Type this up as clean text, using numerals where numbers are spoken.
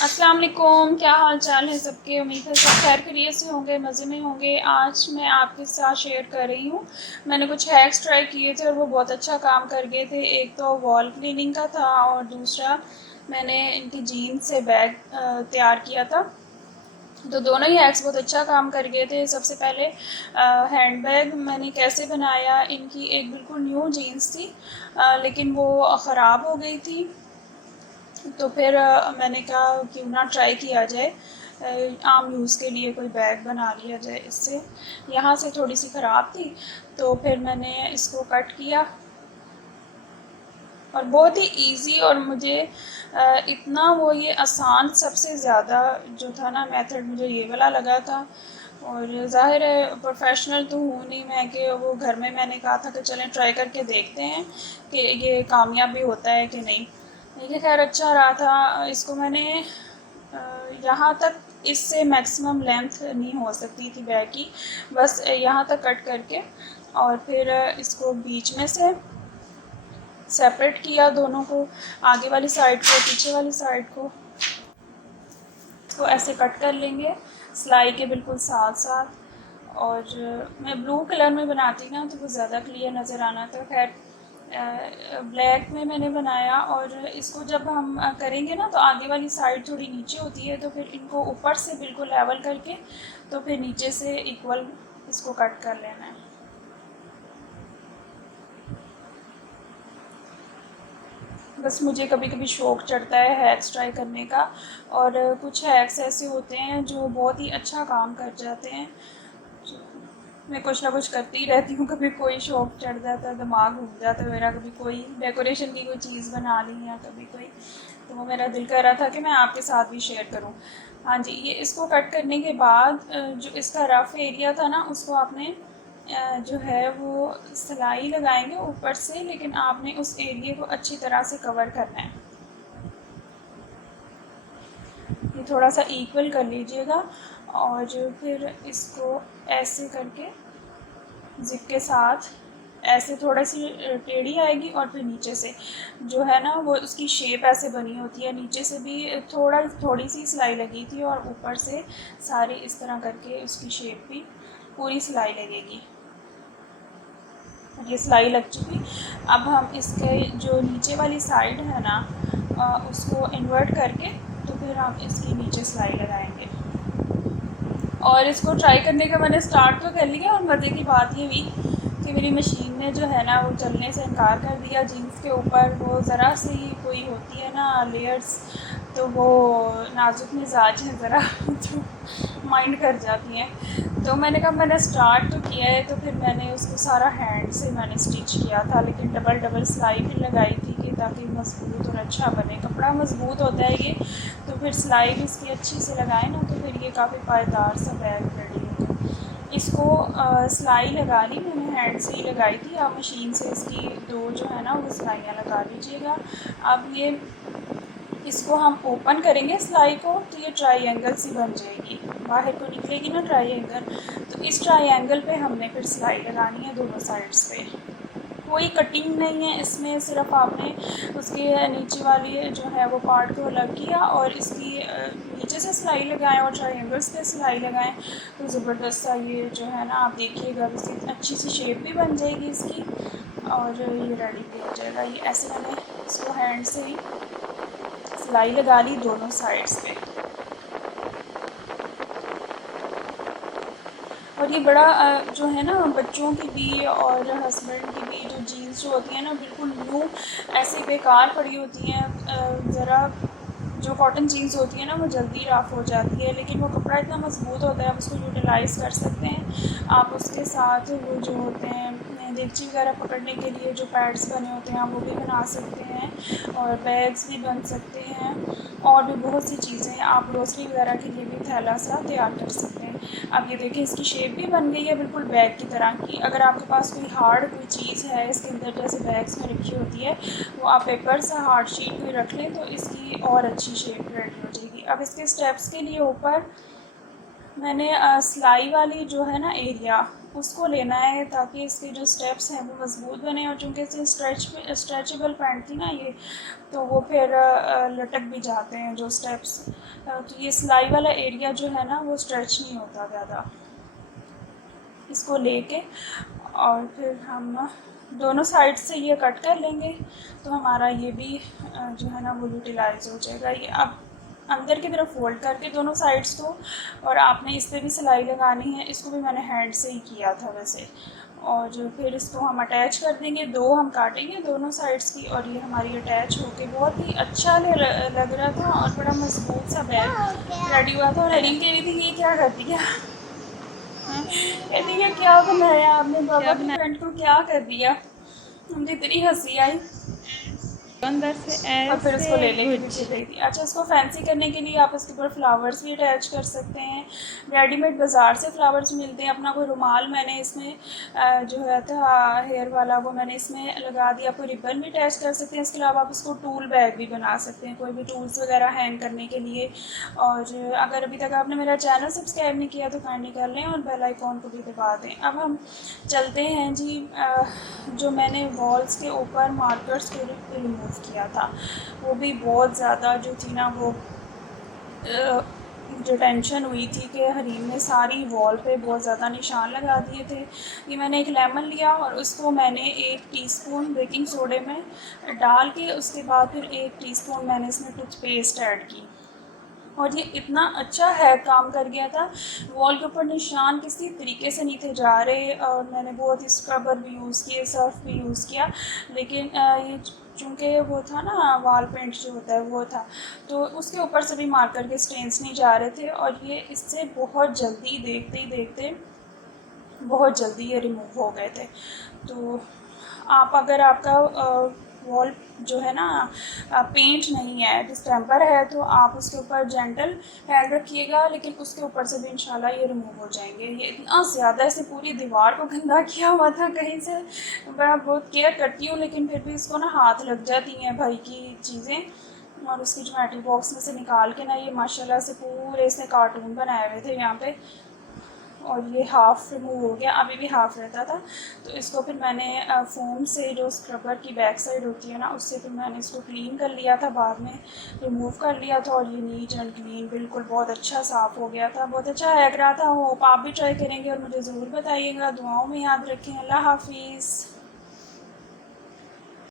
अस्सलाम वालेकुम, क्या हाल चाल है सबके। उम्मीद है सब खैर खैरियत से होंगे, मज़े में होंगे। आज मैं आपके साथ शेयर कर रही हूँ, मैंने कुछ हैक्स ट्राई किए थे और वो बहुत अच्छा काम कर गए थे। एक तो वॉल क्लीनिंग का था और दूसरा मैंने इनकी जीन्स से बैग तैयार किया था। तो दोनों ही हैक्स बहुत अच्छा काम कर गए थे। सबसे पहले हैंड बैग मैंने कैसे बनाया, इनकी एक बिल्कुल न्यू जीन्स थी लेकिन वो ख़राब हो गई थी। तो फिर मैंने कहा क्यों ना ट्राई किया जाए, आम यूज़ के लिए कोई बैग बना लिया जाए इससे। यहाँ से थोड़ी सी ख़राब थी तो फिर मैंने इसको कट किया और बहुत ही इजी और मुझे इतना वो ये आसान सबसे ज़्यादा जो था ना मेथड, मुझे ये वाला लगा था। और ज़ाहिर है प्रोफेशनल तो हूँ नहीं मैं कि वो घर में मैंने कहा था कि चलें ट्राई करके देखते हैं कि ये कामयाब भी होता है कि नहीं। देखिए खैर अच्छा रहा था। इसको मैंने यहाँ तक, इससे मैक्सिमम लेंथ नहीं हो सकती थी बैग की, बस यहाँ तक कट करके और फिर इसको बीच में से सेपरेट किया दोनों को, आगे वाली साइड को पीछे वाली साइड को। इसको ऐसे कट कर लेंगे सिलाई के बिल्कुल साथ साथ। और मैं ब्लू कलर में बनाती ना तो वो ज़्यादा क्लियर नज़र आना था। खैर ब्लैक में मैंने बनाया। और इसको जब हम करेंगे ना तो आगे वाली साइड थोड़ी नीचे होती है, तो फिर इनको ऊपर से बिल्कुल लेवल करके तो फिर नीचे से इक्वल इसको कट कर लेना है। बस मुझे कभी कभी शौक़ चढ़ता है हैक्स ट्राई करने का, और कुछ हैक्स ऐसे होते हैं जो बहुत ही अच्छा काम कर जाते हैं। मैं कुछ ना कुछ करती ही रहती हूँ, कभी कोई शौक़ चढ़ जाता है, दिमाग घूम जाता है मेरा, कभी कोई डेकोरेशन की कोई चीज़ बना ली या कभी कोई, तो वो मेरा दिल कर रहा था कि मैं आपके साथ भी शेयर करूँ। हाँ जी, ये इसको कट करने के बाद जो इसका रफ़ एरिया था ना उसको आपने जो है वो सिलाई लगाएंगे ऊपर से, लेकिन आपने उस एरिया को अच्छी तरह से कवर करना है। ये थोड़ा सा इक्वल कर लीजिएगा और फिर इसको ऐसे करके जिप के साथ ऐसे थोड़ा सी टेढ़ी आएगी और फिर नीचे से जो है ना वो उसकी शेप ऐसे बनी होती है। नीचे से भी थोड़ी सी सिलाई लगी थी और ऊपर से सारी इस तरह करके उसकी शेप भी पूरी सिलाई लगेगी। ये सिलाई लग चुकी। अब हम इसके जो नीचे वाली साइड है ना उसको इन्वर्ट करके तो फिर हम इसकी नीचे सिलाई लगाएंगे। और इसको ट्राई करने का मैंने स्टार्ट तो कर लिया और मज़े की बात ये हुई कि मेरी मशीन ने जो है ना वो चलने से इनकार कर दिया। जीन्स के ऊपर वो ज़रा सी कोई होती है ना लेयर्स, तो वो नाजुक मिजाज है ज़रा तो माइंड कर जाती हैं। तो मैंने कहा मैंने स्टार्ट तो किया है, तो फिर मैंने उसको सारा हैंड से मैंने स्टिच किया था, लेकिन डबल सिलाई भी लगाई थी कि ताकि मज़बूत और अच्छा बने। कपड़ा मज़बूत होता है ये, तो फिर सिलाई भी इसकी अच्छी से लगाए ना तो फिर ये काफ़ी पायदार सा बैग रेडी होगा। इसको सिलाई लगा ली मैंने, हैंड से ही लगाई थी। आप मशीन से इसकी दो जो है ना वो सिलाइयाँ लगा लीजिएगा। अब ये इसको हम ओपन करेंगे सिलाई को तो ये ट्रायंगल सी बन जाएगी, बाहर को निकलेगी ना ट्रायंगल। तो इस ट्रायंगल पे हमने फिर सिलाई लगानी है दोनों साइड्स पे। कोई कटिंग नहीं है इसमें, सिर्फ आपने उसके नीचे वाली जो है वो पार्ट को अलग किया और इसकी नीचे से सिलाई लगाएं और ट्रायंगल्स पे सिलाई लगाएं तो ज़बरदस्त सा ये जो है ना आप देखिएगा इसकी अच्छी सी शेप भी बन जाएगी इसकी और ये रेडी भी हो जाएगा। ये ऐसे मैंने इसको हैंड से ही सिलाई लगा ली दोनों साइड्स पे। और ये बड़ा जो है ना बच्चों की भी और हस्बैंड की भी जो जीन्स जो होती है ना बिल्कुल न्यू ऐसे बेकार पड़ी होती हैं। ज़रा जो कॉटन जीन्स होती है ना वो जल्दी रफ़ हो जाती है, लेकिन वो कपड़ा इतना मज़बूत होता है आप उसको यूटिलाइज़ कर सकते हैं। आप उसके साथ वो जो होते हैं देगची वगैरह पकड़ने के लिए जो पैड्स बने होते हैं आप वो भी बना सकते हैं और बैग्स भी बन सकते हैं और भी बहुत सी चीज़ें आप ग्रोसरी वगैरह के लिए भी थैला सा तैयार कर सकते हैं। अब ये देखें इसकी शेप भी बन गई है बिल्कुल बैग की तरह की। अगर आपके पास कोई हार्ड कोई चीज़ है इसके अंदर जैसे बैग्स में रखी होती है वो आप पेपर सा हार्ड शीट कोई रख लें तो इसकी और अच्छी शेप रेडी हो जाएगी। अब इसके स्टेप्स के लिए ऊपर मैंने सिलाई वाली जो है ना एरिया उसको लेना है ताकि इसके जो स्टेप्स हैं वो मज़बूत बने, और चूँकि इसे स्ट्रेचेबल पैंट थी ना ये, तो वो फिर लटक भी जाते हैं जो स्टेप्स। तो ये सिलाई वाला एरिया जो है ना वो स्ट्रेच नहीं होता ज़्यादा। इसको लेके और फिर हम दोनों साइड से ये कट कर लेंगे, तो हमारा ये भी जो है ना वो यूटिलाइज़ हो जाएगा। ये अब अंदर की तरफ फोल्ड करके दोनों साइड्स को, और आपने इस पर भी सिलाई लगानी है, इसको भी मैंने हैंड से ही किया था वैसे। और जो फिर इसको हम अटैच कर देंगे, दो हम काटेंगे दोनों साइड्स की, और ये हमारी अटैच होके बहुत ही अच्छा लग रहा था और बड़ा मजबूत सा बैग रेडी हुआ था। और हरीम कह रही थी ये क्या कर दिया, कहती है क्या बनाया आपने, बाबा के फ्रेंड को क्या कर दिया। मुझे इतनी हंसी आई अंदर से और फिर उसको ले लेके कुछ पीछे गई थी। अच्छा, इसको फैंसी करने के लिए आप इसके ऊपर फ्लावर्स भी अटैच कर सकते हैं। रेडीमेड बाज़ार से फ्लावर्स मिलते हैं। अपना कोई रुमाल मैंने इसमें जो है था हेयर वाला, वो मैंने इसमें लगा दिया। कोई रिबन भी अटैच कर सकते हैं। इसके अलावा आप इसको टूल बैग भी बना सकते हैं, कोई भी टूल्स वगैरह हैंग करने के लिए। और अगर अभी तक आपने मेरा चैनल सब्सक्राइब नहीं किया तो काइंडली कर लें और बेल आइकॉन को भी दबा दें। अब हम चलते हैं जी, जो मैंने वॉल्स के ऊपर मार्कर्स के रिमूव किया था, वो भी बहुत ज़्यादा जो थी ना वो जो टेंशन हुई थी कि हरीम ने सारी वॉल पे बहुत ज़्यादा निशान लगा दिए थे। कि मैंने एक लेमन लिया और उसको मैंने 1 टीस्पून बेकिंग सोडे में डाल के, उसके बाद फिर 1 टीस्पून मैंने इसमें टूथपेस्ट ऐड की, और ये इतना अच्छा है काम कर गया था। वॉल के ऊपर निशान किसी तरीके से नहीं थे जा रहे, और मैंने बहुत ही स्क्रबर भी यूज़ किए, सर्फ भी यूज़ किया, लेकिन ये चूँकि वो था ना वॉल पेंट जो होता है वो था, तो उसके ऊपर से भी मार्कर के स्टेन्स नहीं जा रहे थे, और ये इससे बहुत जल्दी देखते ही देखते बहुत जल्दी ये रिमूव हो गए थे। तो आप अगर आपका वॉल जो है ना पेंट नहीं है, डिस्टेम्पर है, तो आप उसके ऊपर जेंटल हैंड रखिएगा, लेकिन उसके ऊपर से भी इंशाल्लाह ये रिमूव हो जाएंगे। ये इतना ज़्यादा ऐसे पूरी दीवार को गंदा किया हुआ था कहीं से। मैं बहुत केयर करती हूँ, लेकिन फिर भी इसको ना हाथ लग जाती हैं भाई की चीज़ें, और उसकी ज्योमेट्री बॉक्स में से निकाल के ना ये माशाल्लाह से पूरे इसने कार्टून बनाए हुए थे यहाँ पे, और ये हाफ़ रिमूव हो गया, अभी भी हाफ़ रहता था। तो इसको फिर मैंने फ़ोम से, जो स्क्रबर की बैक साइड होती है ना, उससे फिर मैंने इसको क्लीन कर लिया था, बाद में रिमूव कर लिया था, और ये नीट एंड क्लीन बिल्कुल बहुत अच्छा साफ़ हो गया था, बहुत अच्छा लग रहा था। होप आप भी ट्राई करेंगे और मुझे ज़रूर बताइएगा। दुआओं में याद रखें। अल्लाह हाफ़िज़।